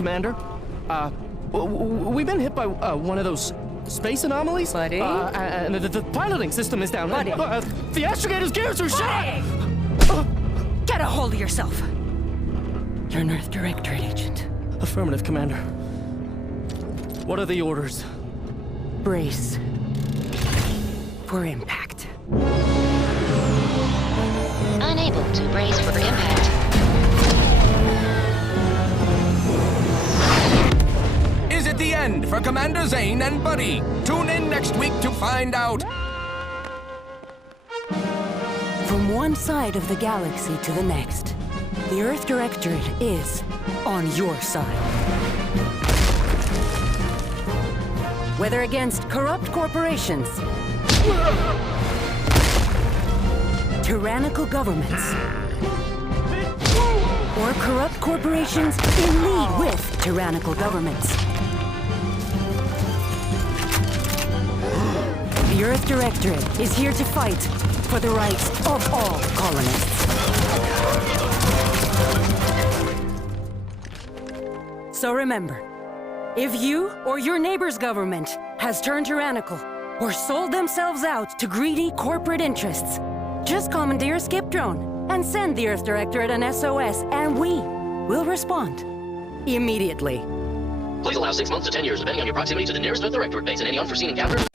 Commander. We've been hit by one of those space anomalies. Buddy? And the piloting system is down. Buddy? The astrogator's gears are shot! Get a hold of yourself! You're an Earth Directorate agent. Affirmative, Commander. What are the orders? Brace for impact. Unable to brace for impact. Is it the end for Commander Zane and Buddy? Tune in next week to find out. From one side of the galaxy to the next, the Earth Directorate is on your side. Whether against corrupt corporations, tyrannical governments, or corrupt corporations in league with tyrannical governments, the Earth Directorate is here to fight for the rights of all colonists. So remember, if you or your neighbor's government has turned tyrannical or sold themselves out to greedy corporate interests, just commandeer a skip drone and send the Earth Directorate an SOS, and we will respond immediately. Please allow 6 months to 10 years, depending on your proximity to the nearest Earth Directorate base and any unforeseen encounters.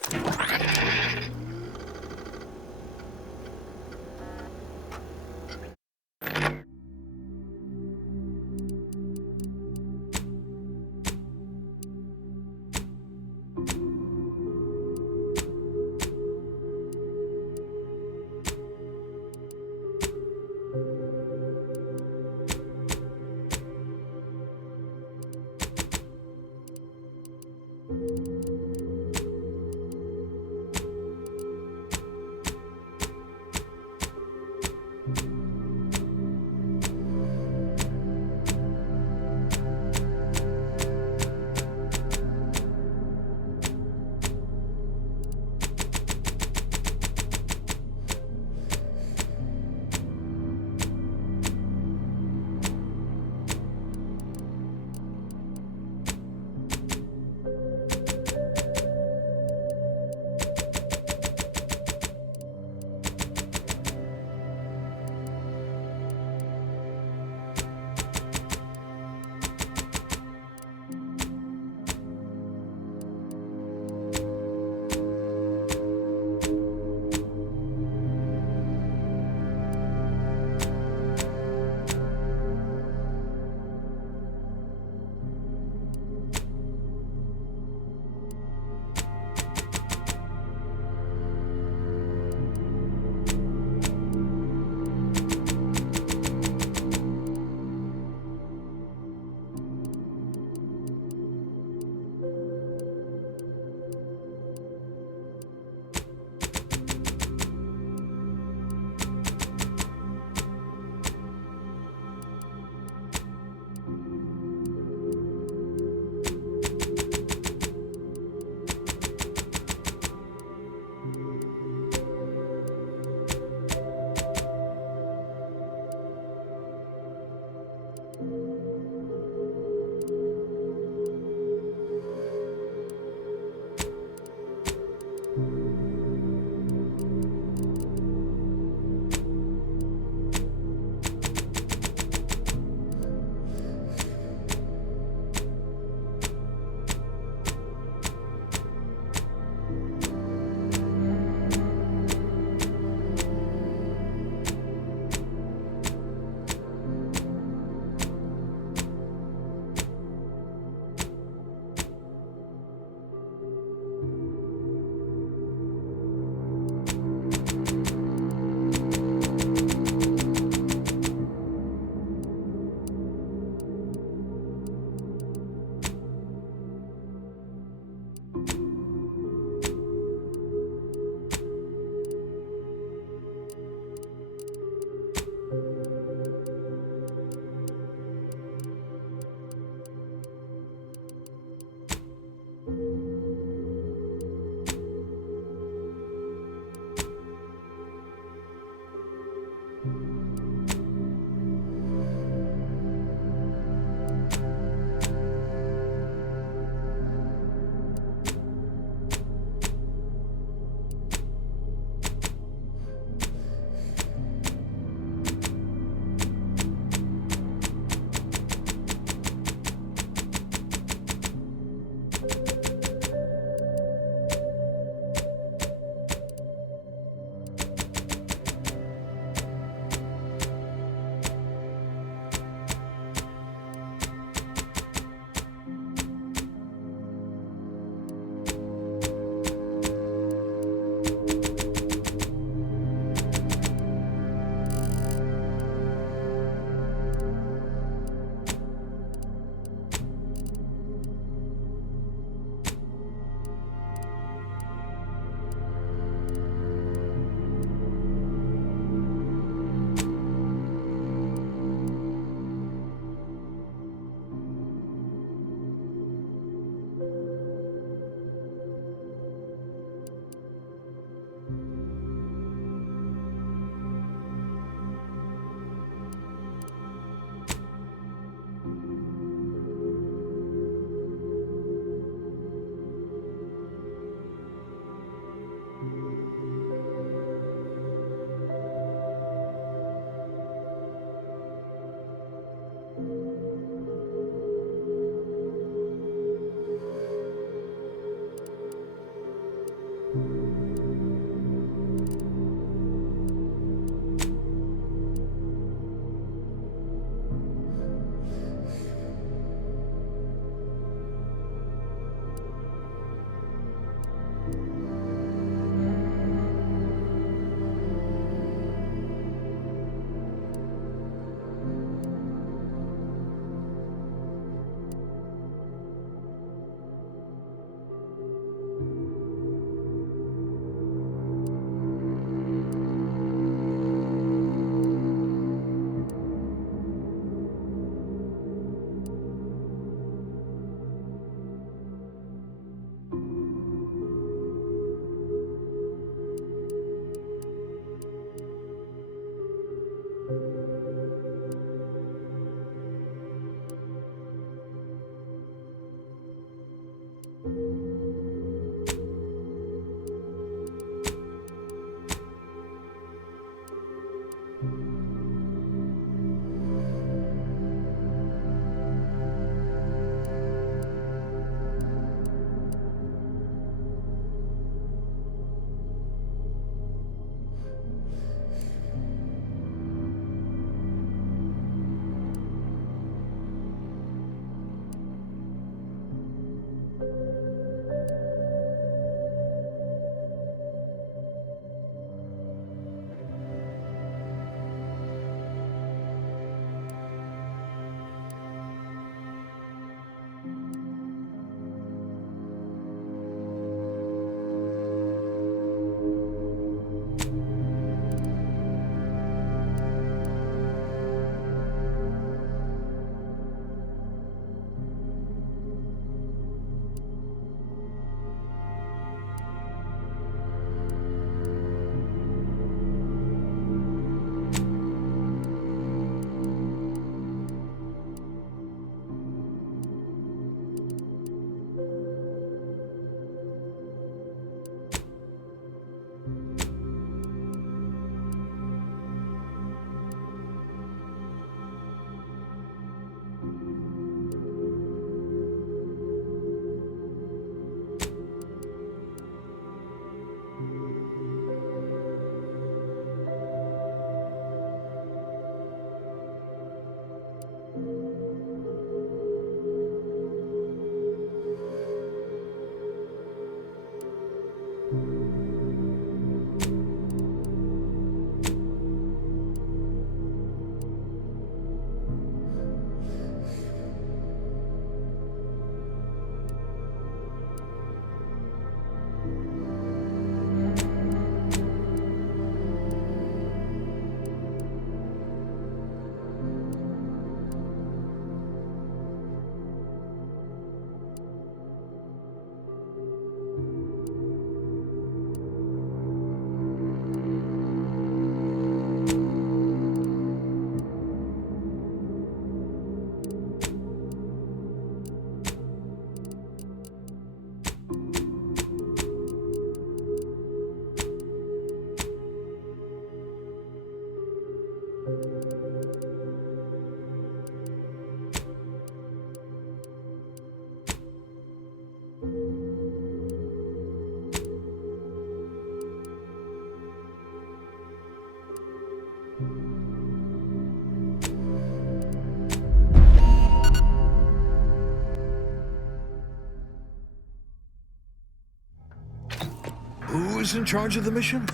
Who is in charge of the mission?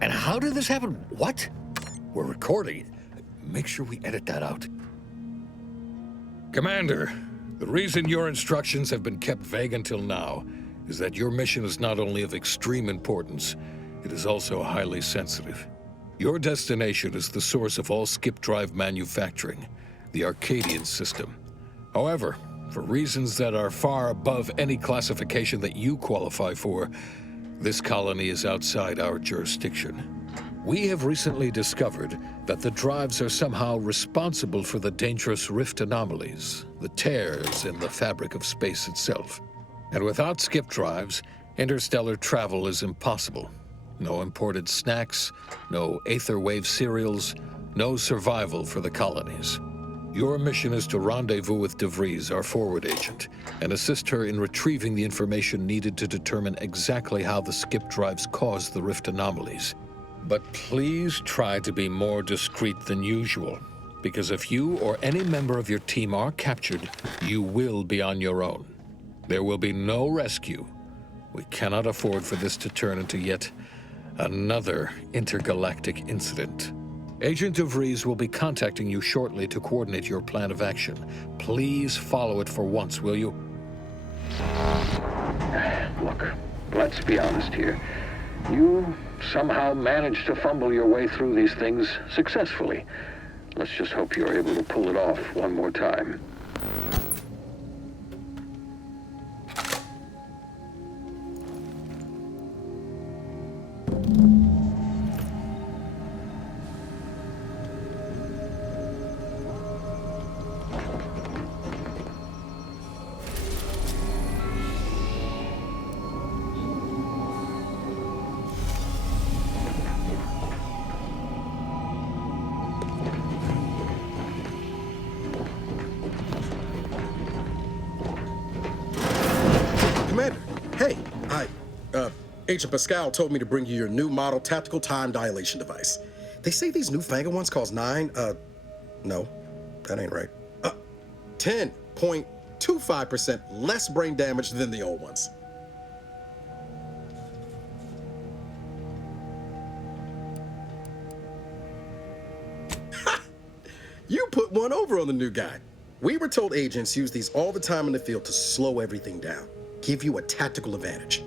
And how did this happen? What? We're recording. Make sure we edit that out. Commander, the reason your instructions have been kept vague until now is that your mission is not only of extreme importance, it is also highly sensitive. Your destination is the source of all skip drive manufacturing, the Arcadian system. However, for reasons that are far above any classification that you qualify for, this colony is outside our jurisdiction. We have recently discovered that the drives are somehow responsible for the dangerous rift anomalies, the tears in the fabric of space itself. And without skip drives, interstellar travel is impossible. No imported snacks, no aether wave cereals, no survival for the colonies. Your mission is to rendezvous with DeVries, our forward agent, and assist her in retrieving the information needed to determine exactly how the skip drives caused the rift anomalies. But please try to be more discreet than usual, because if you or any member of your team are captured, you will be on your own. There will be no rescue. We cannot afford for this to turn into yet another intergalactic incident. Agent DeVries will be contacting you shortly to coordinate your plan of action. Please follow it for once, will you? Look, let's be honest here. You somehow managed to fumble your way through these things successfully. Let's just hope you're able to pull it off one more time. Agent Pascal told me to bring you your new model tactical time dilation device. They say these newfangled ones cost no, that ain't right. 10.25% less brain damage than the old ones. You put one over on the new guy. We were told agents use these all the time in the field to slow everything down, give you a tactical advantage.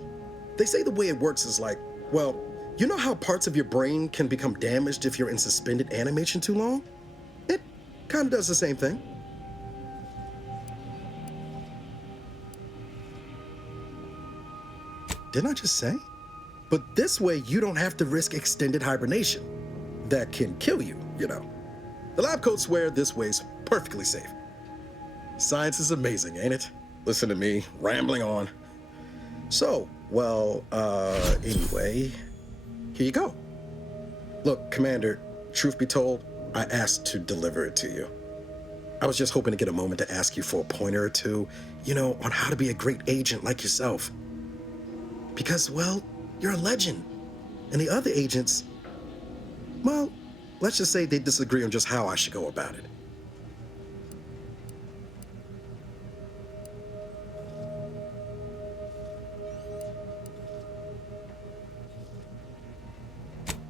They say the way it works is like, well, you know how parts of your brain can become damaged if you're in suspended animation too long? It kind of does the same thing. Didn't I just say? But this way you don't have to risk extended hibernation. That can kill you, you know. The lab coats swear this way's perfectly safe. Science is amazing, ain't it? Listen to me, rambling on. So, well, anyway, here you go. Look, Commander, truth be told, I asked to deliver it to you. I was just hoping to get a moment to ask you for a pointer or two, you know, on how to be a great agent like yourself. Because, well, you're a legend. And the other agents, well, let's just say they disagree on just how I should go about it.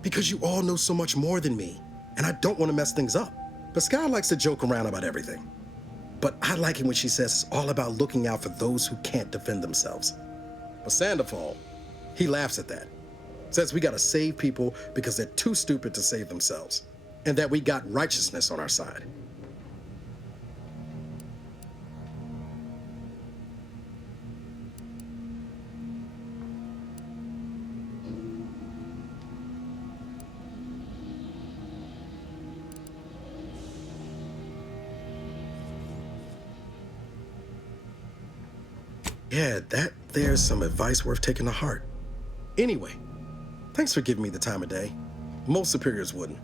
Because you all know so much more than me, and I don't want to mess things up. Pascal likes to joke around about everything. But I like it when she says it's all about looking out for those who can't defend themselves. But Sandoval, he laughs at that. Says we gotta save people because they're too stupid to save themselves, and that we got righteousness on our side. Yeah, there's some advice worth taking to heart. Anyway, thanks for giving me the time of day. Most superiors wouldn't.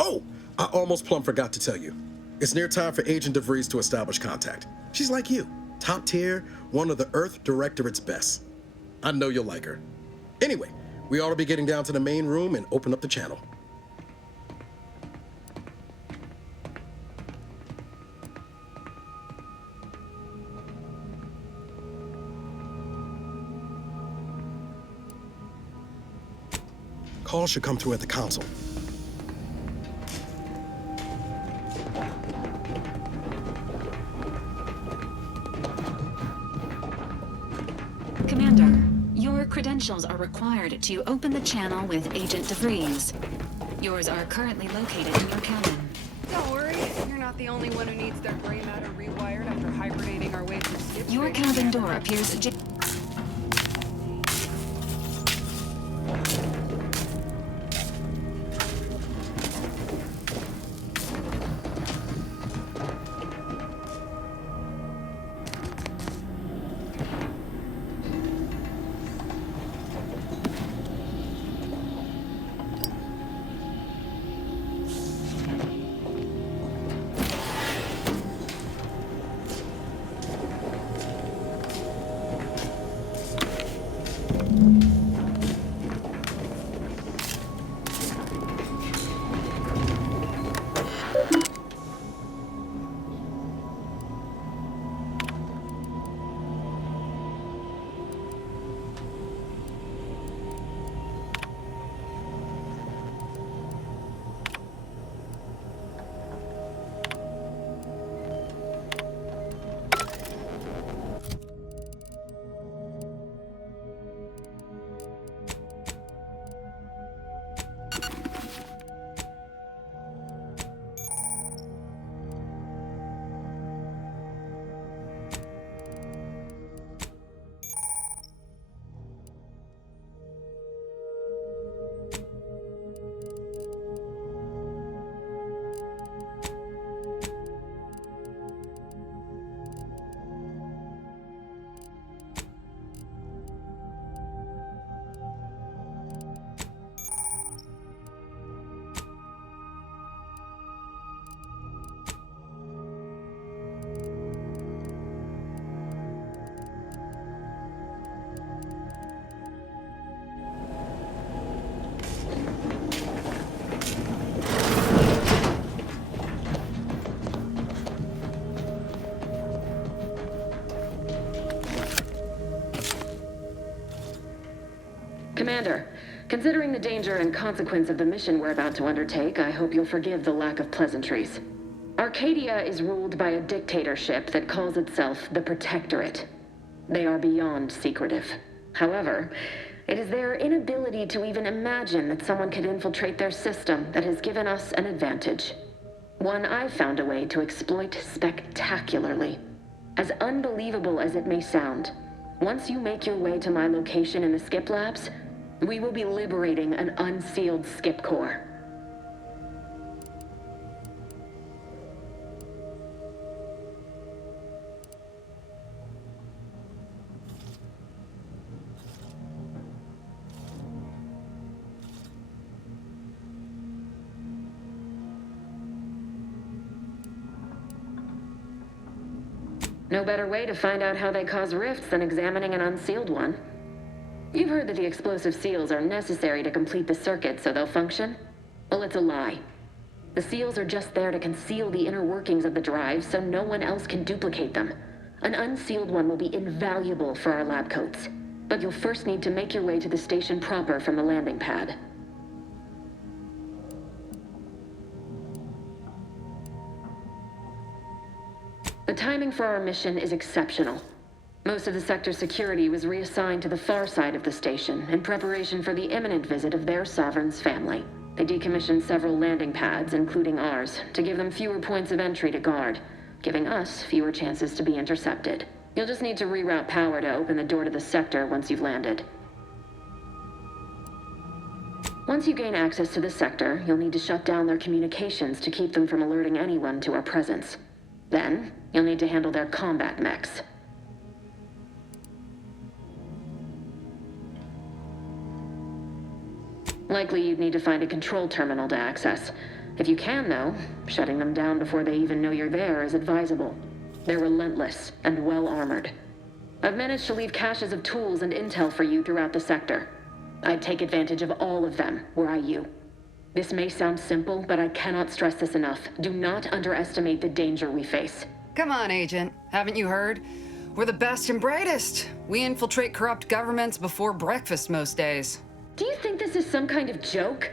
Oh, I almost plumb forgot to tell you. It's near time for Agent DeVries to establish contact. She's like you, top tier, one of the Earth Directorate's best. I know you'll like her. Anyway, we ought to be getting down to the main room and open up the channel. Call should come through at the console. Commander, your credentials are required to open the channel with Agent DeVries. Yours are currently located in your cabin. Don't worry, you're not the only one who needs their gray matter rewired after hibernating our way through skip. Your cabin door appears Commander, considering the danger and consequence of the mission we're about to undertake, I hope you'll forgive the lack of pleasantries. Arcadia is ruled by a dictatorship that calls itself the Protectorate. They are beyond secretive. However, it is their inability to even imagine that someone could infiltrate their system that has given us an advantage. One I've found a way to exploit spectacularly. As unbelievable as it may sound, once you make your way to my location in the Skip Labs, we will be liberating an unsealed Skip core. No better way to find out how they cause rifts than examining an unsealed one. You've heard that the explosive seals are necessary to complete the circuit so they'll function? Well, it's a lie. The seals are just there to conceal the inner workings of the drive so no one else can duplicate them. An unsealed one will be invaluable for our lab coats. But you'll first need to make your way to the station proper from the landing pad. The timing for our mission is exceptional. Most of the sector's security was reassigned to the far side of the station in preparation for the imminent visit of their sovereign's family. They decommissioned several landing pads, including ours, to give them fewer points of entry to guard, giving us fewer chances to be intercepted. You'll just need to reroute power to open the door to the sector once you've landed. Once you gain access to the sector, you'll need to shut down their communications to keep them from alerting anyone to our presence. Then, you'll need to handle their combat mechs. Likely you'd need to find a control terminal to access. If you can, though, shutting them down before they even know you're there is advisable. They're relentless and well-armored. I've managed to leave caches of tools and intel for you throughout the sector. I'd take advantage of all of them, were I you. This may sound simple, but I cannot stress this enough. Do not underestimate the danger we face. Come on, Agent. Haven't you heard? We're the best and brightest. We infiltrate corrupt governments before breakfast most days. Do you think this is some kind of joke?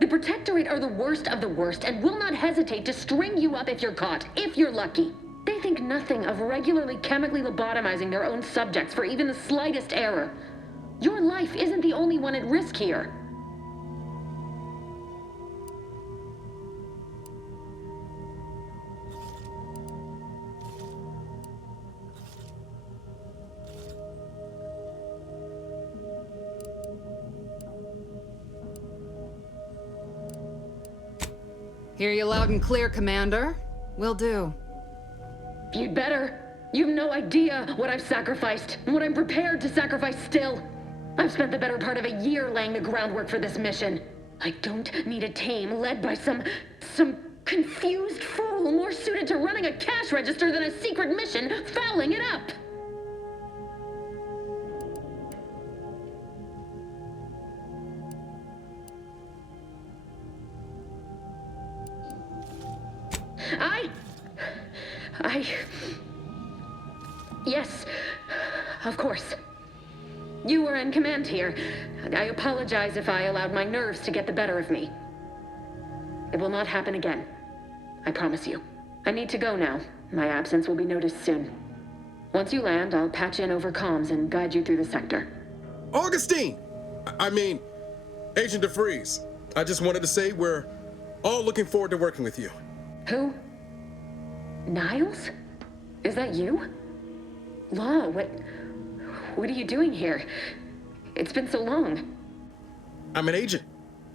The Protectorate are the worst of the worst and will not hesitate to string you up if you're caught, if you're lucky. They think nothing of regularly chemically lobotomizing their own subjects for even the slightest error. Your life isn't the only one at risk here. Hear you loud and clear, Commander. Will do. You'd better. You've no idea what I've sacrificed, and what I'm prepared to sacrifice still. I've spent the better part of a year laying the groundwork for this mission. I don't need a team led by some confused fool more suited to running a cash register than a secret mission fouling it up. Yes, of course. You were in command here. I apologize if I allowed my nerves to get the better of me. It will not happen again. I promise you. I need to go now. My absence will be noticed soon. Once you land, I'll patch in over comms and guide you through the sector. Augustine! Agent DeFreeze. I just wanted to say we're all looking forward to working with you. Who? Niles? Is that you? Law, what are you doing here? It's been so long. I'm an agent.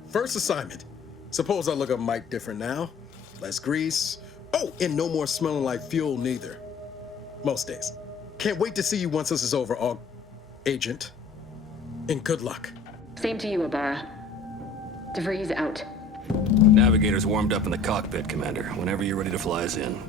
First assignment. Suppose I look a mite different now. Less grease. Oh, and no more smelling like fuel neither. Most days. Can't wait to see you once this is over, Agent. And good luck. Same to you, Ibarra. DeVries out. Navigator's warmed up in the cockpit, Commander. Whenever you're ready to fly us in.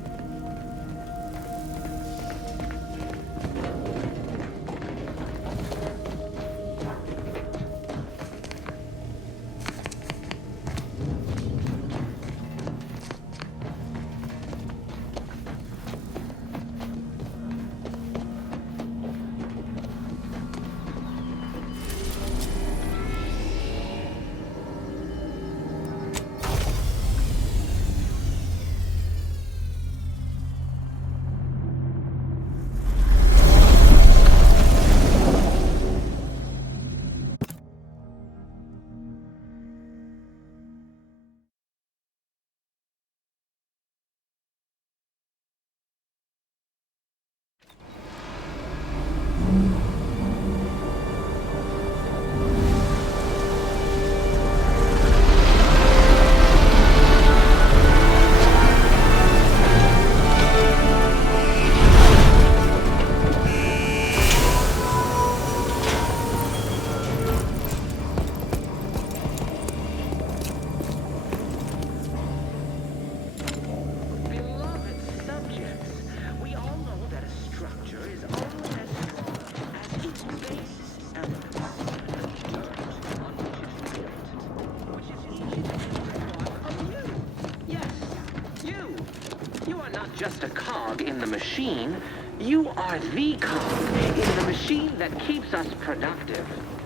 in the machine. You are the cog in the machine that keeps us productive.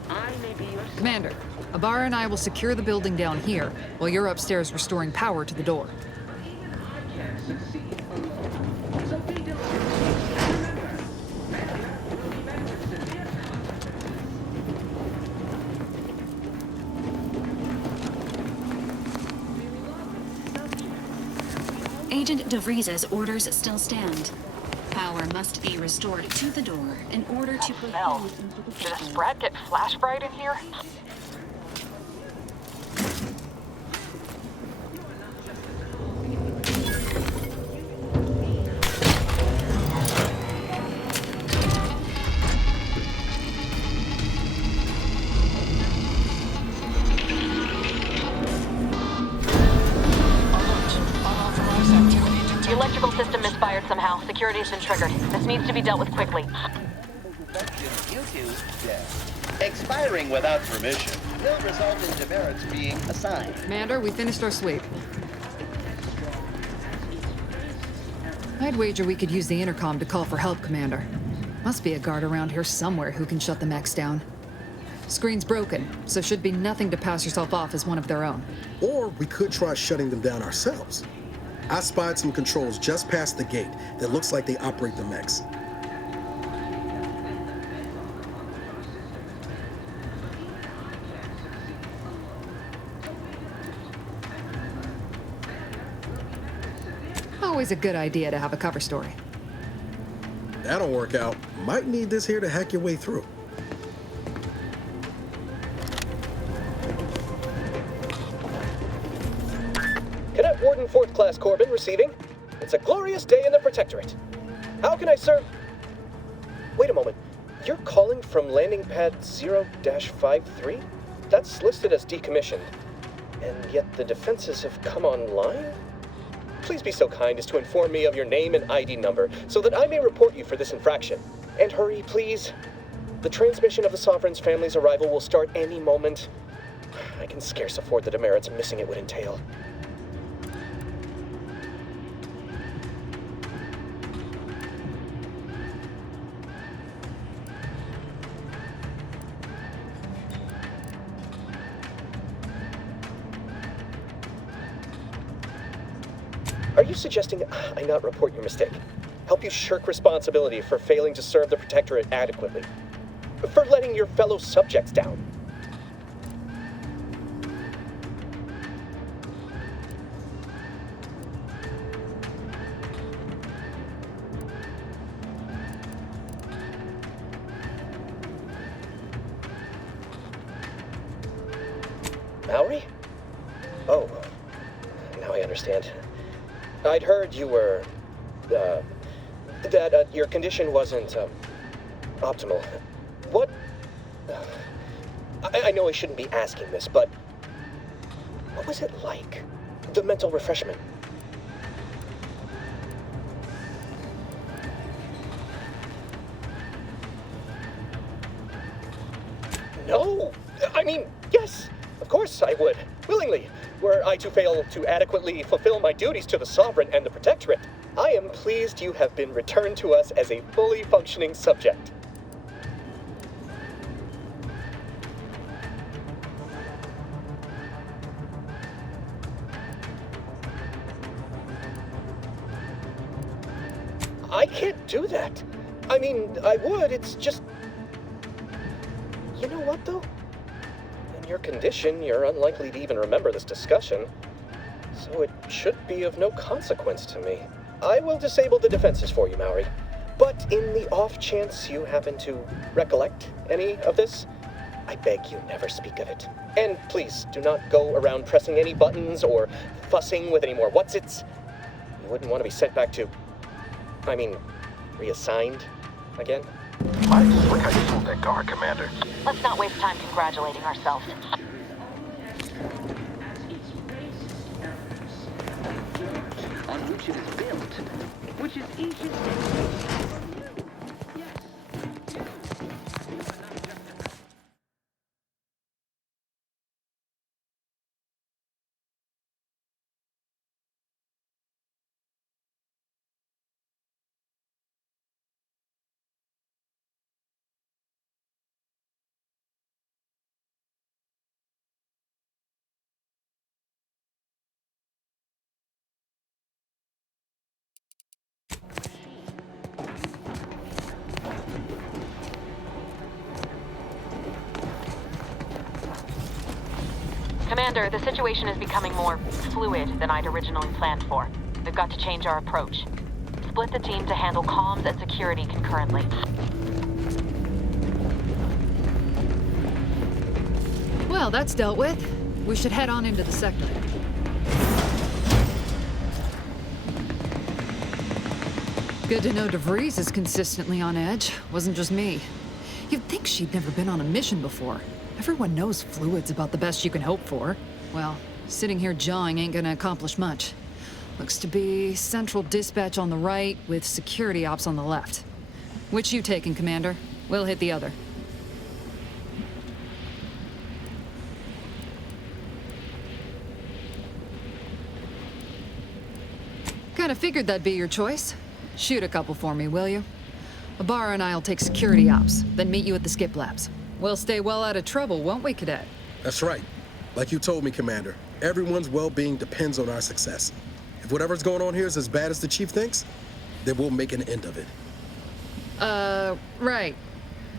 I may be your... Commander, Abara and I will secure the building down here, while you're upstairs restoring power to the door. Agent DeVries's orders still stand. Power must be restored to the door in order to Mel, did a Sprat get flash fried in here? The electrical system misfired somehow. Security's been triggered. This needs to be dealt with quickly. Expiring without permission will result in demerits being assigned. Commander, we finished our sweep. I'd wager we could use the intercom to call for help, Commander. Must be a guard around here somewhere who can shut the mechs down. Screen's broken, so should be nothing to pass yourself off as one of their own. Or we could try shutting them down ourselves. I spied some controls just past the gate that looks like they operate the mechs. Always a good idea to have a cover story. That'll work out. Might need this here to hack your way through. Cadet Warden 4th Class Corbin receiving. It's a glorious day in the Protectorate. How can I serve? Wait a moment. You're calling from landing pad 0-53? That's listed as decommissioned. And yet the defenses have come online? Please be so kind as to inform me of your name and ID number so that I may report you for this infraction. And hurry, please. The transmission of the Sovereign's family's arrival will start any moment. I can scarce afford the demerits missing it would entail. Are you suggesting I not report your mistake? Help you shirk responsibility for failing to serve the Protectorate adequately? For letting your fellow subjects down? Mallory? Oh, now I understand. I'd heard you were, that your condition wasn't, optimal. What? I know I shouldn't be asking this, but what was it like? The mental refreshment? No! I mean, yes! Of course I would. Willingly. Were I to fail to adequately fulfill my duties to the Sovereign and the Protectorate, I am pleased you have been returned to us as a fully functioning subject. I can't do that. I mean, I would, it's just... You know what, though? In your condition, you're unlikely to even remember this discussion, so it should be of no consequence to me. I will disable the defenses for you, Mallory. But in the off chance you happen to recollect any of this, I beg you never speak of it. And please, do not go around pressing any buttons or fussing with any more whatsits. You wouldn't want to be sent back to... reassigned again? Nice. Look how you fooled that guard, Commander. Let's not waste time congratulating ourselves. On which it is built, which is each Commander, the situation is becoming more fluid than I'd originally planned for. We've got to change our approach. Split the team to handle comms and security concurrently. Well, that's dealt with. We should head on into the sector. Good to know DeVries is consistently on edge. Wasn't just me. You'd think she'd never been on a mission before. Everyone knows fluid's about the best you can hope for. Well, sitting here jawing ain't gonna accomplish much. Looks to be central dispatch on the right with security ops on the left. Which you taking, Commander? We'll hit the other. Kinda figured that'd be your choice. Shoot a couple for me, will you? Ibarra and I'll take security ops, then meet you at the skip labs. We'll stay well out of trouble, won't we, Cadet? That's right. Like you told me, Commander, everyone's well-being depends on our success. If whatever's going on here is as bad as the Chief thinks, then we'll make an end of it. Right.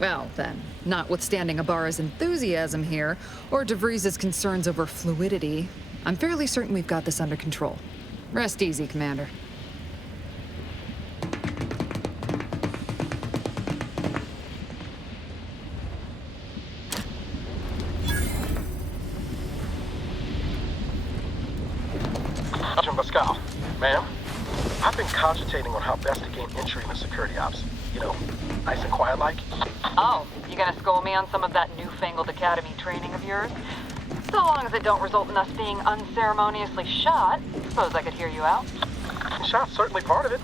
Well, then, notwithstanding Ibarra's enthusiasm here, or DeVries' concerns over fluidity, I'm fairly certain we've got this under control. Rest easy, Commander. Pascal, ma'am, I've been cogitating on how best to gain entry into security ops. You know, nice and quiet like. Oh, you gonna school me on some of that newfangled academy training of yours? So long as it don't result in us being unceremoniously shot, suppose I could hear you out. Shot's certainly part of it.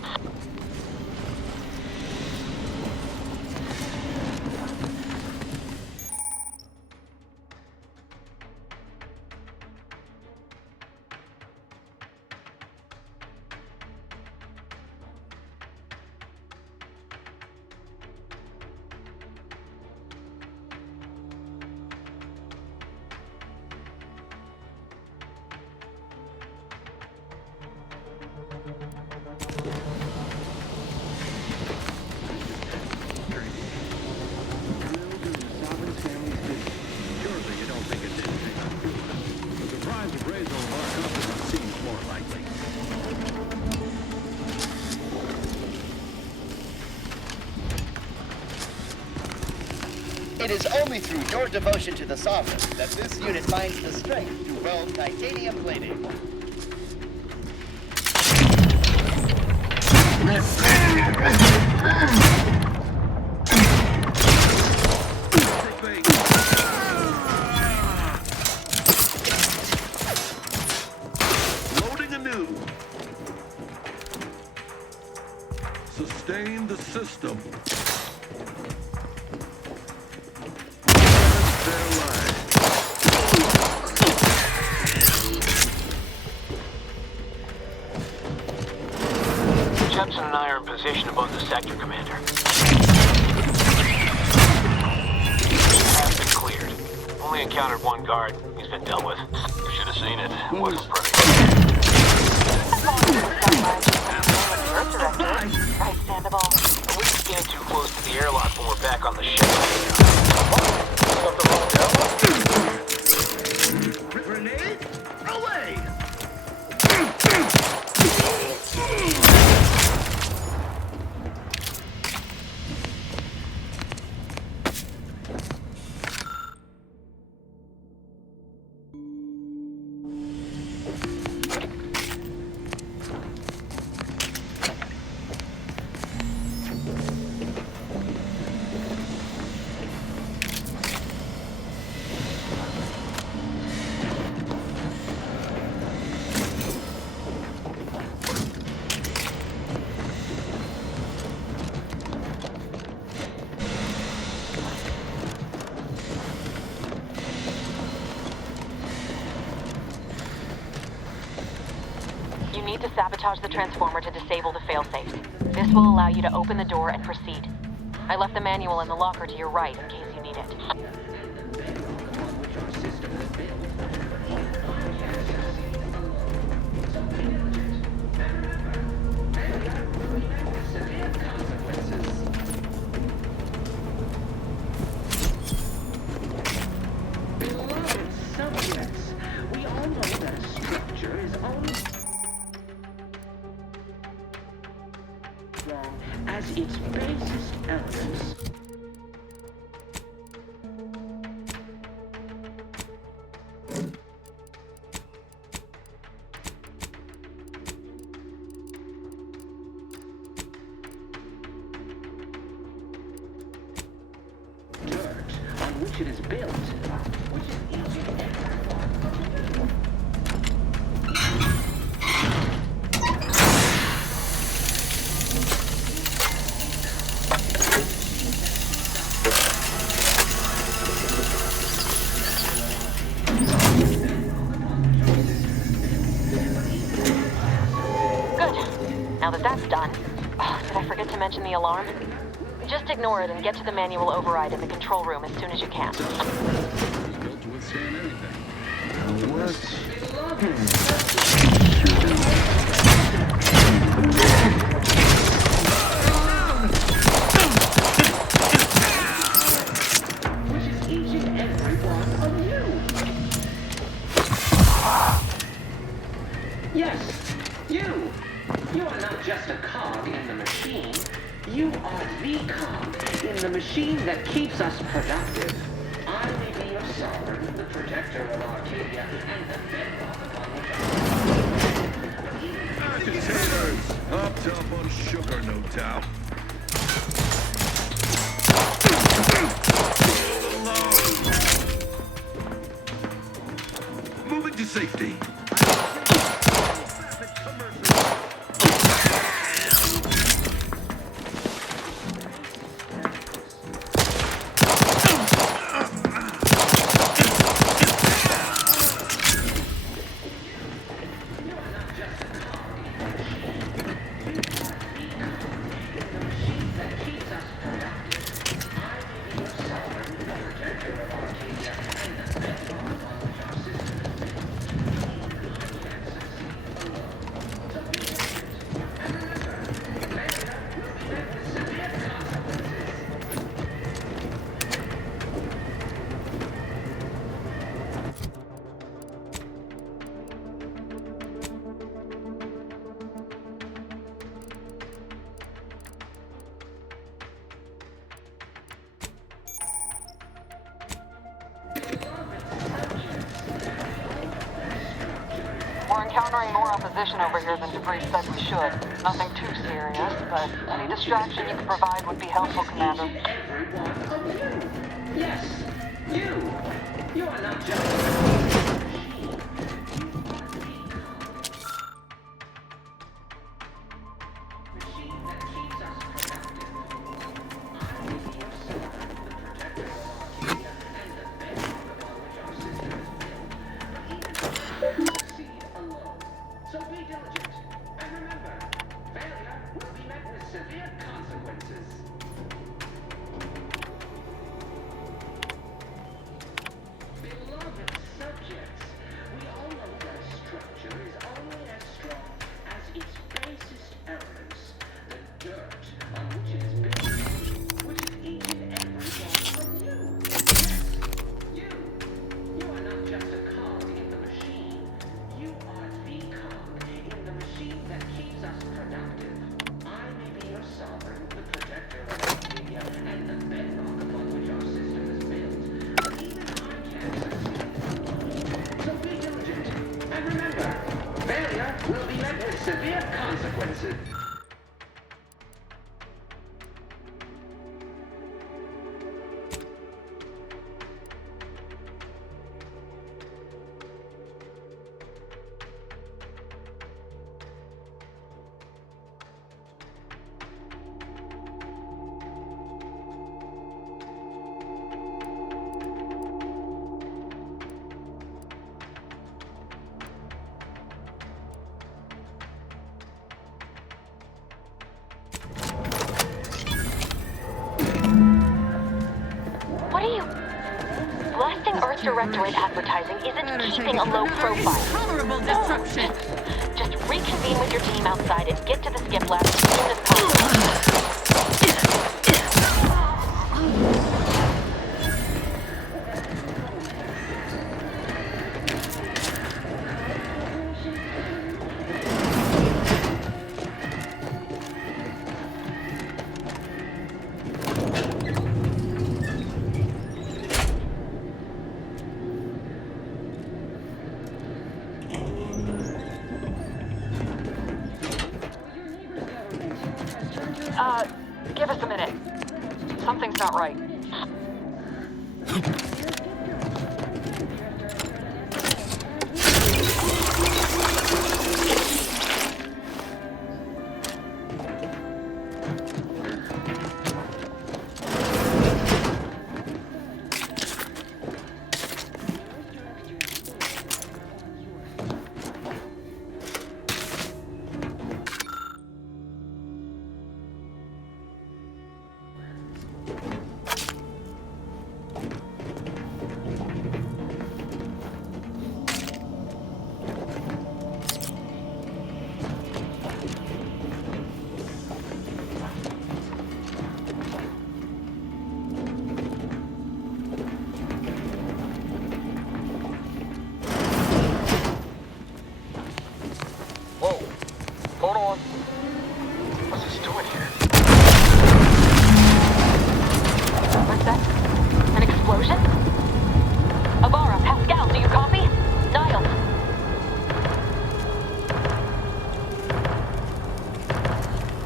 It is only through your devotion to the Sovereign that this unit finds the strength to weld titanium plating. Loading anew. Sustain the system. Jepson and I are in position above the sector, Commander. Path's been cleared. Only encountered one guard. He's been dealt with. You should have seen it. It wasn't pretty. Right, Sandoval. We can't get too close to the airlock when we're back on the ship. Grenade, away! You need to sabotage the transformer to disable the failsafe. This will allow you to open the door and proceed. I left the manual in the locker to your right in case you need it. Beloved subjects, basest elements. Which it is built, which is easy to Good. Now that that's done, did I forget to mention the alarm? Just ignore it and get to the manual override in the control room as soon as you can. Built to withstand anything. which is each and every one of you. Yes, you. You are not just a cog in the machine. You are the cog in the machine that keeps us productive. I may be your sovereign, the protector of Arcadia, and the bedrock upon which Agitators! Up top on sugar, no doubt. Moving to safety. We're encountering more opposition over here than Debris said we should. Nothing too serious, but any distraction you could provide would be helpful, Commander. Yes, you. You are not just So be diligent, and remember, failure will be met with severe consequences. Beloved subjects, we all know that a structure is only as strong as its basest elements, the dirt on which it is built, which is each and every one of you. Yes, you are not just a cog in the machine. You are the cog in the machine that keeps us productive. I may be your sovereign, the protector of Arcadia, and the bedrock upon which our system is built. But even I can't succeed. So be diligent, and remember, failure will be met with severe consequences. What are you... Blasting Earth Directorate advertising isn't keeping a low profile. Tolerable disruption. Just reconvene with your team outside and get to the skip lab as soon as possible. Give us a minute. Something's not right.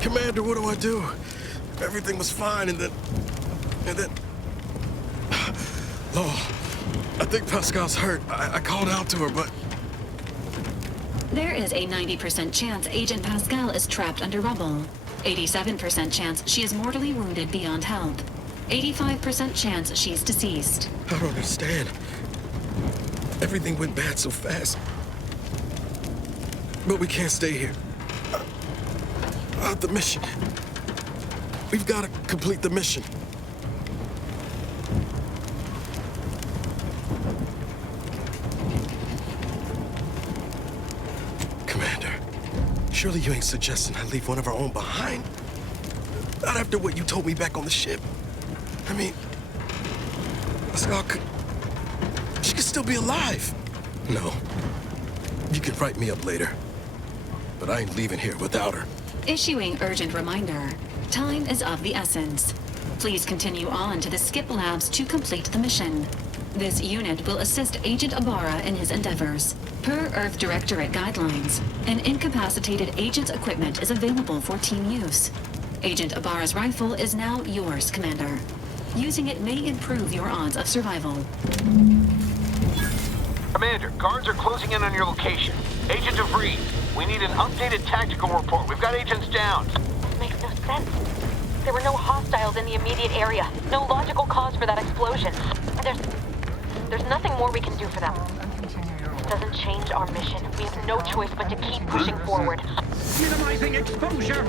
Commander, what do I do? Everything was fine, and then... Oh, I think Pascal's hurt. I called out to her, but... There is a 90% chance Agent Pascal is trapped under rubble. 87% chance she is mortally wounded beyond health. 85% chance she's deceased. I don't understand. Everything went bad so fast. But we can't stay here. The mission. We've got to complete the mission. Commander, surely you ain't suggesting I leave one of our own behind? Not after what you told me back on the ship. I mean, Pascal could... She could still be alive. No. You can write me up later. But I ain't leaving here without her. Issuing urgent reminder. Time is of the essence. Please continue on to the skip labs to complete the mission. This unit will assist Agent Ibarra in his endeavors. Per Earth Directorate guidelines, an incapacitated agent's equipment is available for team use. Agent Ibarra's rifle is now yours, Commander. Using it may improve your odds of survival. Commander, guards are closing in on your location. Agent DeVries, we need an updated tactical report. We've got agents down. This makes no sense. There were no hostiles in the immediate area. No logical cause for that explosion. There's nothing more we can do for them. It doesn't change our mission. We have no choice but to keep pushing forward. Minimizing exposure!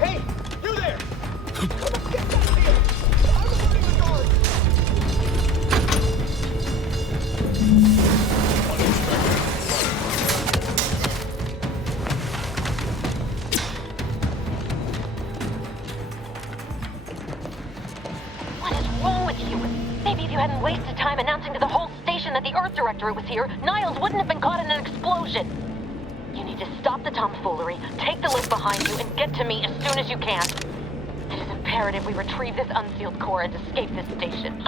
Hey, you there! Come on, get back here! I'm running the guard! What is wrong with you? Maybe if you hadn't wasted time announcing to the whole station that the Earth Directorate was here, Niles wouldn't have been caught in an explosion. You need to stop the tomfoolery, take the lift behind you, and get to me as soon as you can. It is imperative we retrieve this unsealed core and escape this station.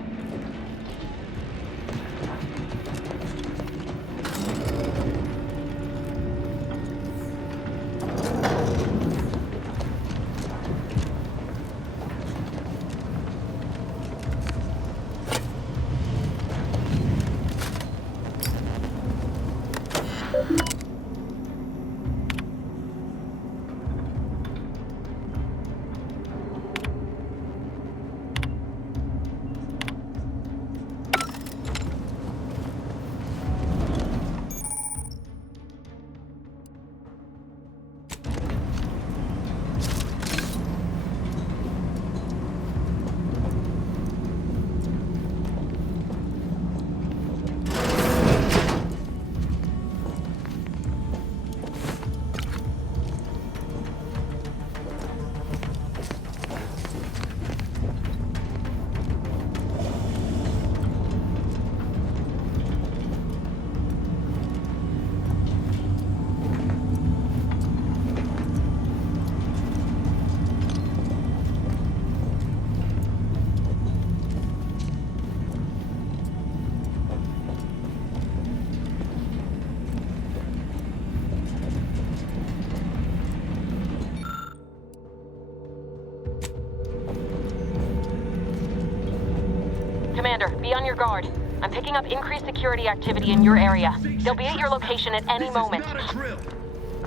Commander, be on your guard. I'm picking up increased security activity in your area. They'll be at your location at any moment. This is not a drill.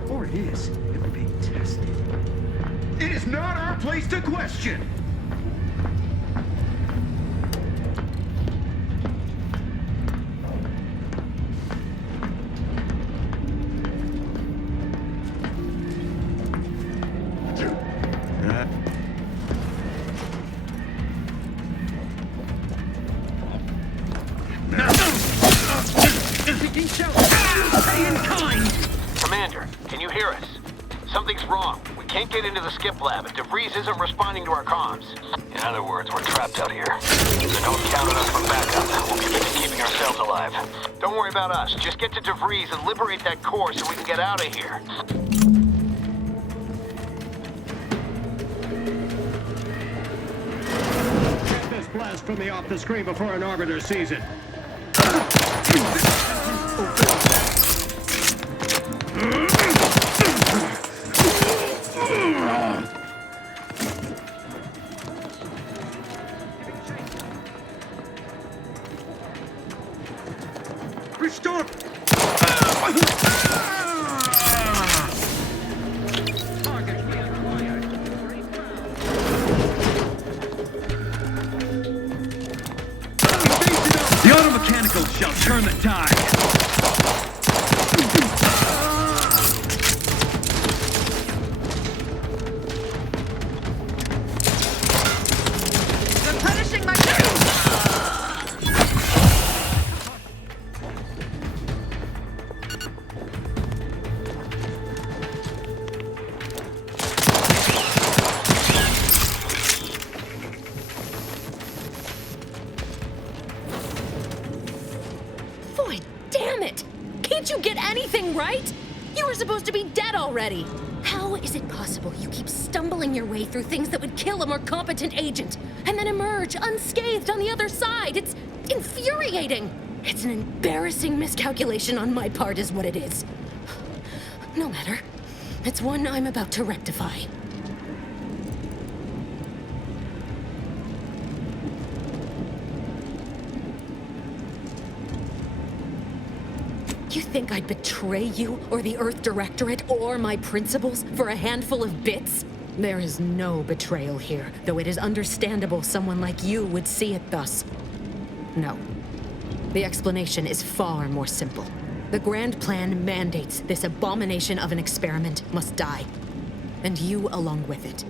Or it is, if we're being tested. It is not our place to question. Commander, can you hear us? Something's wrong. We can't get into the skip lab, and DeVries isn't responding to our comms. In other words, we're trapped out here. So don't count on us for backup. We'll be busy keeping ourselves alive. Don't worry about us. Just get to DeVries and liberate that core so we can get out of here. Get this blast from me off the screen before an arbiter sees it. Restore! The automechanical shall turn the tide. Replenishing my Boy, damn it! Can't you get anything right? You were supposed to be dead already. How is it possible you keep stumbling your way through things that would kill a more competent agent, and then emerge unscathed on the other side? It's infuriating. It's an embarrassing miscalculation on my part is what it is. No matter. It's one I'm about to rectify. You think I'd betray you, or the Earth Directorate, or my principals for a handful of bits? There is no betrayal here, though it is understandable someone like you would see it thus. No. The explanation is far more simple. The grand plan mandates this abomination of an experiment must die. And you along with it.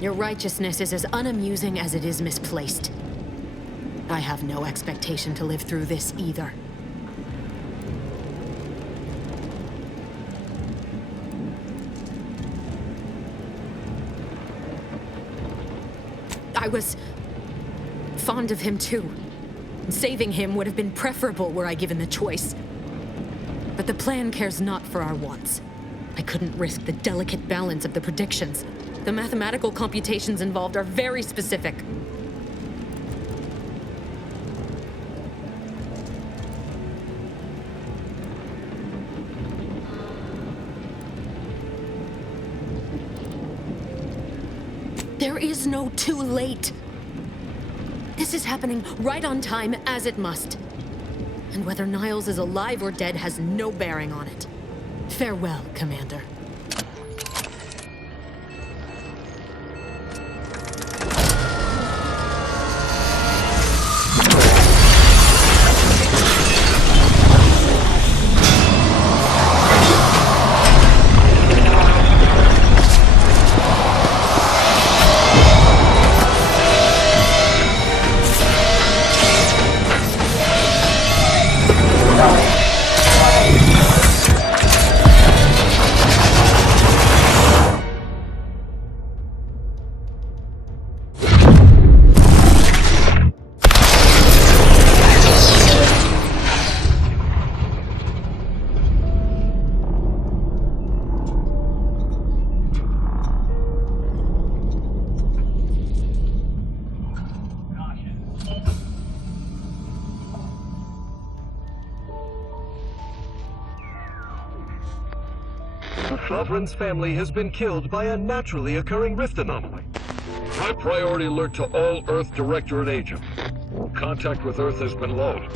Your righteousness is as unamusing as it is misplaced. I have no expectation to live through this either. I was fond of him too. Saving him would have been preferable were I given the choice. But the plan cares not for our wants. I couldn't risk the delicate balance of the predictions. The mathematical computations involved are very specific. There is no too late. This is happening right on time, as it must. And whether Niles is alive or dead has no bearing on it. Farewell, Commander. Lovren's family has been killed by a naturally occurring rift anomaly. High priority alert to all Earth Directorate agents. Contact with Earth has been low.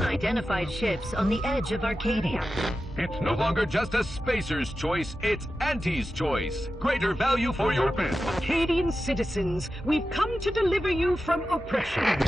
Identified ships on the edge of Arcadia. It's no longer just a spacer's choice, it's Auntie's choice. Greater value for your men. Arcadian citizens, we've come to deliver you from oppression.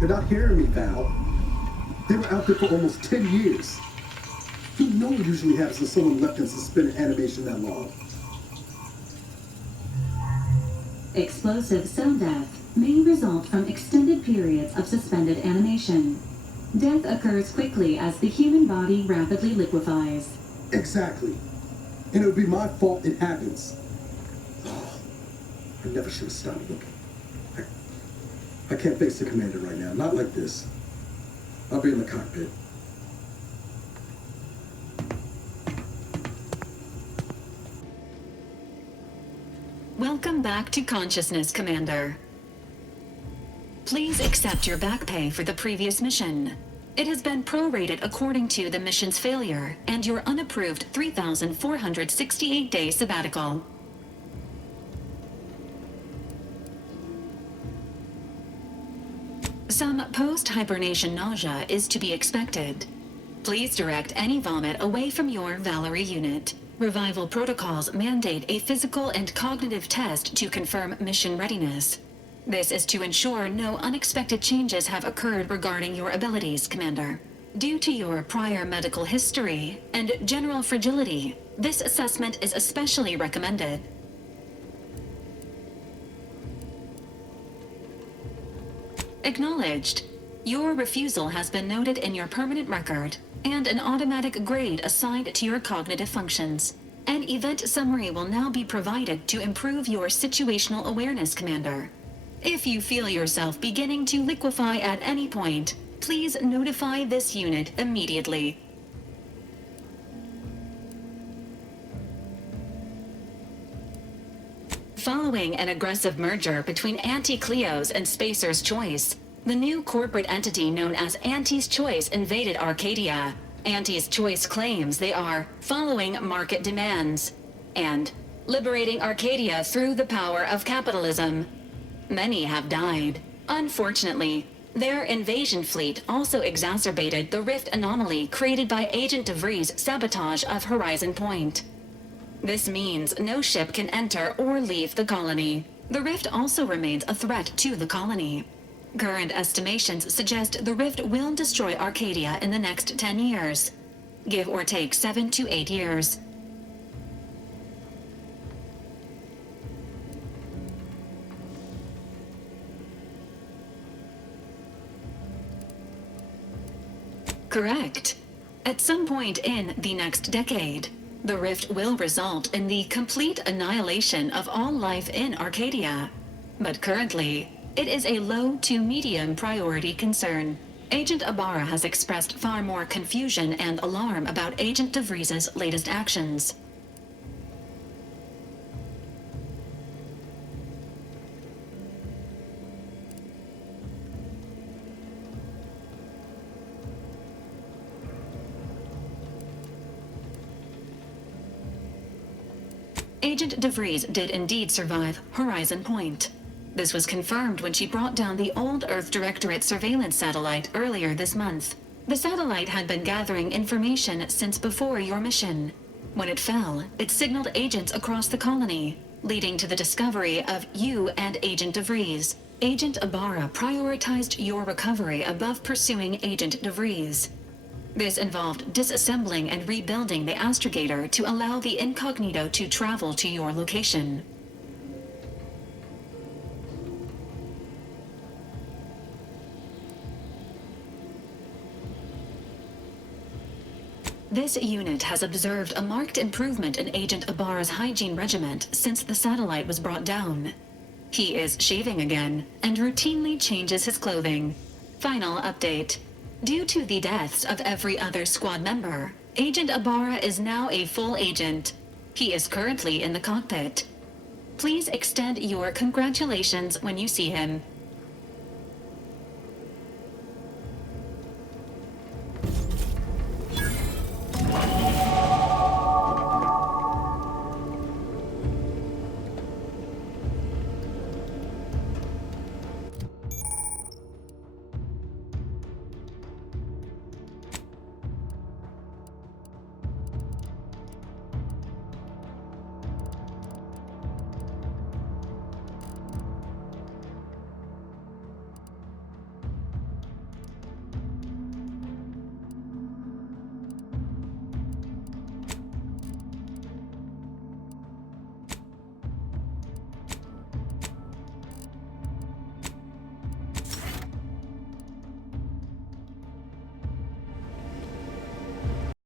You're not hearing me, Val. They were out there for almost 10 years. You know what usually happens when someone left in suspended animation that long. Explosive cell death may result from extended periods of suspended animation. Death occurs quickly as the human body rapidly liquefies. Exactly. And it would be my fault it happens. Oh, I never should have stopped looking. I can't face the commander right now. Not like this. I'll be in the cockpit. Welcome back to consciousness, Commander. Please accept your back pay for the previous mission. It has been prorated according to the mission's failure and your unapproved 3,468-day sabbatical. Some post-hibernation nausea is to be expected. Please direct any vomit away from your Valerie unit. Revival protocols mandate a physical and cognitive test to confirm mission readiness. This is to ensure no unexpected changes have occurred regarding your abilities, Commander. Due to your prior medical history and general fragility, this assessment is especially recommended. Acknowledged. Your refusal has been noted in your permanent record, and an automatic grade assigned to your cognitive functions. An event summary will now be provided to improve your situational awareness, Commander. If you feel yourself beginning to liquefy at any point, please notify this unit immediately. Following an aggressive merger between Anti-Cleo's and Spacer's Choice, the new corporate entity known as Auntie's Choice invaded Arcadia. Auntie's Choice claims they are following market demands and liberating Arcadia through the power of capitalism. Many have died. Unfortunately, their invasion fleet also exacerbated the rift anomaly created by Agent DeVries' sabotage of Horizon Point. This means no ship can enter or leave the colony. The rift also remains a threat to the colony. Current estimations suggest the rift will destroy Arcadia in the next 10 years. Give or take 7 to 8 years. Correct. At some point in the next decade, the rift will result in the complete annihilation of all life in Arcadia. But currently, it is a low to medium priority concern. Agent Ibarra has expressed far more confusion and alarm about Agent DeVries' latest actions. Agent DeVries did indeed survive Horizon Point. This was confirmed when she brought down the old Earth Directorate surveillance satellite earlier this month. The satellite had been gathering information since before your mission. When it fell, it signaled agents across the colony, leading to the discovery of you and Agent DeVries. Agent Ibarra prioritized your recovery above pursuing Agent DeVries. This involved disassembling and rebuilding the astrogator to allow the incognito to travel to your location. This unit has observed a marked improvement in Agent Ibarra's hygiene regiment since the satellite was brought down. He is shaving again and routinely changes his clothing. Final update. Due to the deaths of every other squad member, Agent Ibarra is now a full agent. He is currently in the cockpit. Please extend your congratulations when you see him.